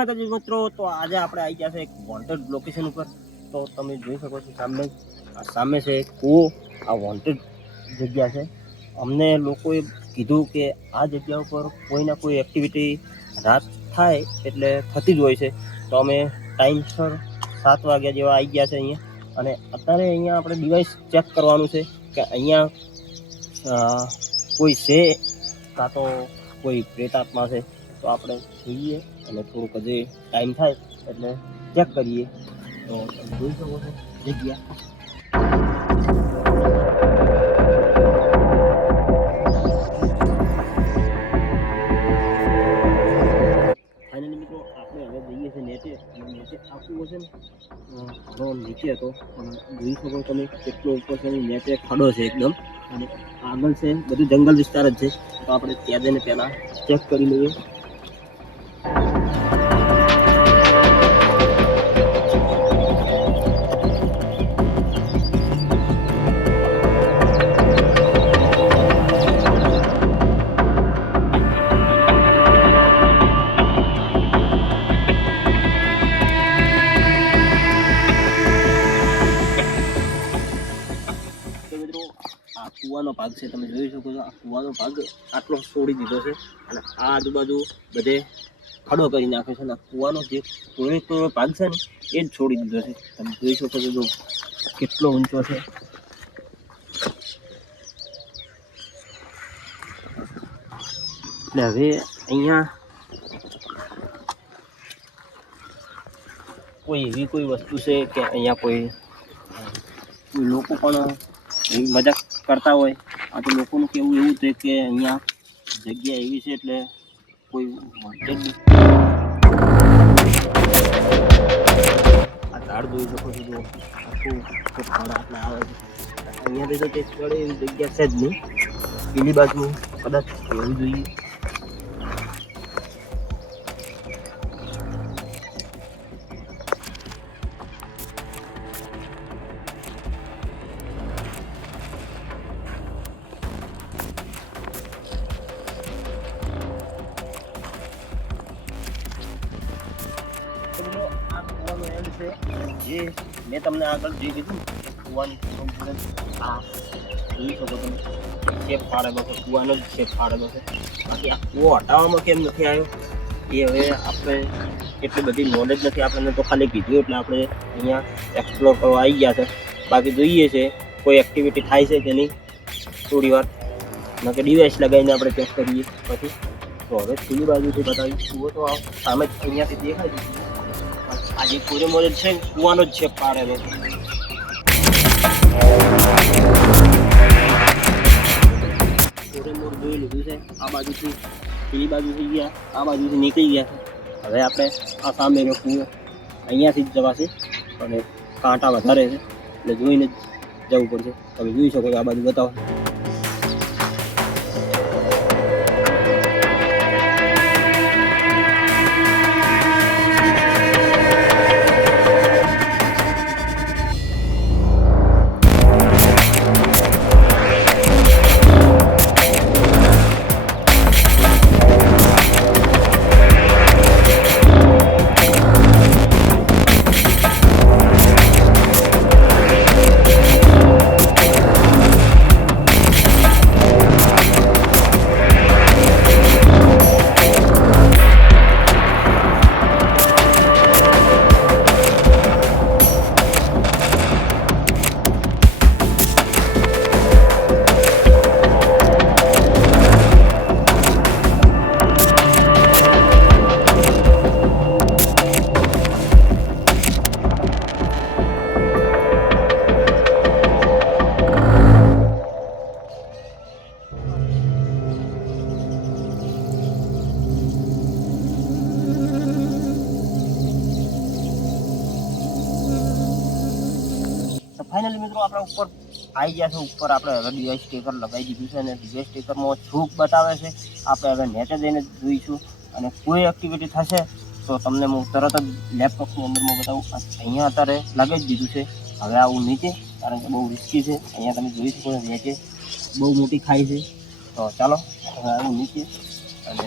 માતાજી મિત્રો, તો આજે આપણે આવી ગયા છે એક વોન્ટેડ લોકેશન ઉપર। તો તમે જોઈ શકો છો સામે છે કૂવો। આ વોન્ટેડ જગ્યા છે। અમને લોકોએ કીધું કે આ જગ્યા ઉપર કોઈ ના કોઈ એક્ટિવિટી રાત થાય એટલે થતી જ હોય છે। તો અમે ટાઈમસર 7 વાગ્યા જેવા આવી ગયા છે અહીંયા। અને અત્યારે અહીંયા આપણે ડિવાઇસ ચેક કરવાનું છે કે અહીંયા કોઈ છે કાં તો કોઈ પ્રેતાત્મા છે। તો આપણે જોઈએ અને થોડુંક હજી ટાઈમ થાય એટલે ચેક કરીએ। તો તમે જોઈ શકો છો જગ્યા। ફાઇનલી મિત્રો આપણે હવે જઈએ છીએ નીચે। અને નીચે આખું હશે ને ઘણો નીચે હતો, પણ જોઈ શકો તમે કેટલો ઉપર છે। નીચે ખડો છે એકદમ, અને આગળ છે બધું જંગલ વિસ્તાર જ છે। તો આપણે ત્યાં જઈને પહેલાં ચેક કરી લઈએ। આ કૂવાનો ભાગ છે, તમે જોઈ શકો છો। આ કૂવાનો ભાગ આટલો છોડી દીધો છે, અને આ આજુબાજુ બધે ખડો કરી નાખ્યો છે। અને કૂવાનો જે કોઈ ભાગ છે ને એ જ છોડી દીધો છે। તમે જોઈ શકો છો જો કેટલો ઊંચો છે। એટલે હવે અહીંયા કોઈ એવી કોઈ વસ્તુ છે કે અહીંયા કોઈ લોકો પણ એવી મજાક કરતા હોય। આ તો લોકોનું કહેવું એવું છે કે અહીંયા જગ્યા એવી છે એટલે કોઈ વોન્ટેડ આ ઝાડ જોઈ શકો છો જો આખું ફળ આપણે આવે છે। અહીંયાથી તો કંઈ ચડે એવી જગ્યા છે જ નહીં। પેલી બાજુ કદાચ હોવી જોઈએ। આ કૂવાનો એન્ડ છે, જે મેં તમને આગળ જે કીધું ને કૂવાની આ જોઈ શકો તમે શેપ પાડેલો છે। કૂવાનો જ શેપ પાડેલો છે। બાકી આ કૂવો હટાવવામાં કેમ નથી આવ્યો એ હવે આપણે એટલી બધી નોલેજ નથી આપણને। તો ખાલી કીધું એટલે આપણે અહીંયા એક્સપ્લોર કરવા આવી ગયા છે। બાકી જોઈએ છે કોઈ એક્ટિવિટી થાય છે કે નહીં થોડી વાર, નકે ડિવાઇસ લગાવીને આપણે ચેક કરીએ પછી। તો હવે પેલી બાજુથી બતાવીશ। કૂવો તો સામે જ અહીંયાથી દેખાય છે, આજે કોરે મોરે છે કૂવાનો જ શેપ પાડેલો છે। કોરે મોર જોઈ લીધું છે। આ બાજુથી પેલી બાજુ થઈ ગયા, આ બાજુથી નીકળી ગયા છે। હવે આપણે આ સામેનો કૂવો અહીંયાથી જ જવાશે, અને કાંટા વધારે છે એટલે જોઈને જ જવું પડશે। તમે જોઈ શકો છો આ બાજુ બતાવો। ફાઇનલી મિત્રો આપણે ઉપર આવી ગયા છે। ઉપર આપણે હવે ડિવાઇસ સ્ટીકર લગાવી દીધું છે, અને ડિવાઇસ સ્ટીકરમાં છૂક બતાવે છે। આપણે હવે નીચે જઈને જોઈશું, અને કોઈ એક્ટિવિટી થશે તો તમને હું તરત જ લેપટોપની અંદરમાં બતાવું। અહીંયા અત્યારે લગાવી જ દીધું છે। હવે આવું નીચે, કારણ કે બહુ રિસ્કી છે। અહીંયા તમે જોઈ શકો છો નીચે બહુ મોટી ખાઈ છે। તો ચાલો હવે આવું નીચે, અને